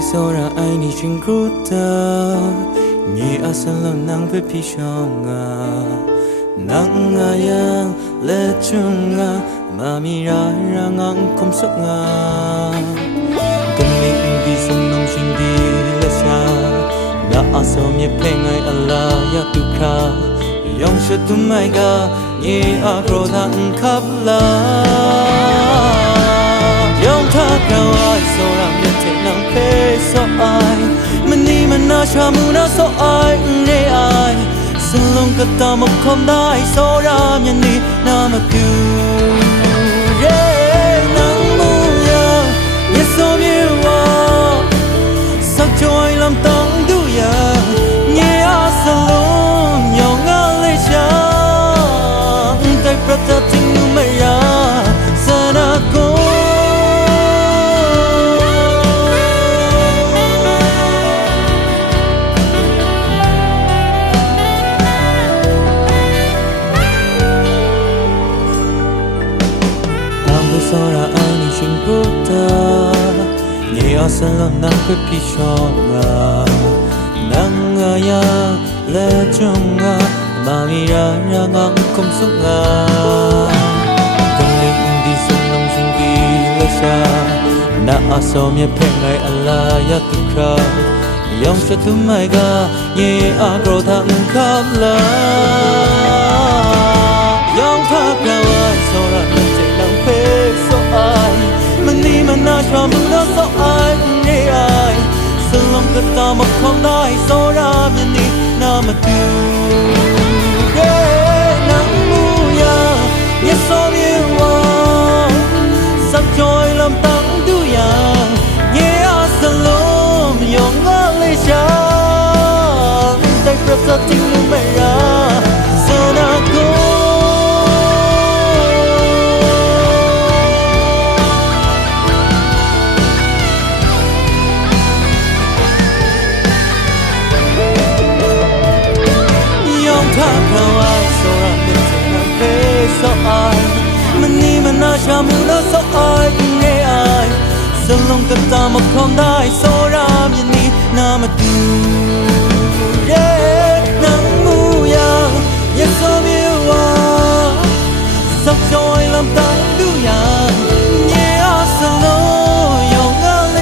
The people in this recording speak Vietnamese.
Sora aini chingkuta Nyi asal nang pepishonga Nang ayang lechunga Mami rarang ang kumsonga Kaming di sunong shindi lesya Na asom ye pengay ala ya tukha Yong shatumay ga Nyi akrodang kapla Yong takawai soram yate nang peso ai Mani manashamu na so ai ne ai Sulong kata mokom dai soram yani namatu Re nang muya yesom yewa Sak joy lam tang duya Nye asalom yong alisha Tai prata ting numaya sana ko Sora aini chingkuta Nyi asal nang pepishonga Nang ayang lechunga Mami rarang ang kumsonga Kaming di sunong shinggi lesya Na asom ye pengay ala ya tukha Yong shatumay ga Nyi akrodang kapla Yong takawai sora nante nang peso ai Mani manashamu na so ai ne ai Salong kata mokom dai sora yani namatu Re nang muya yesom yewa Sak joy lam tang duya Nye asalom yong alisha Tai prasa ting numaya sana ko Takawai soram yate nang peso ai Mani manashamu na so ai ne ai Salong kata mokom dai soram yani namatu Re nang muya yesom yewa Sak joy lam tang duya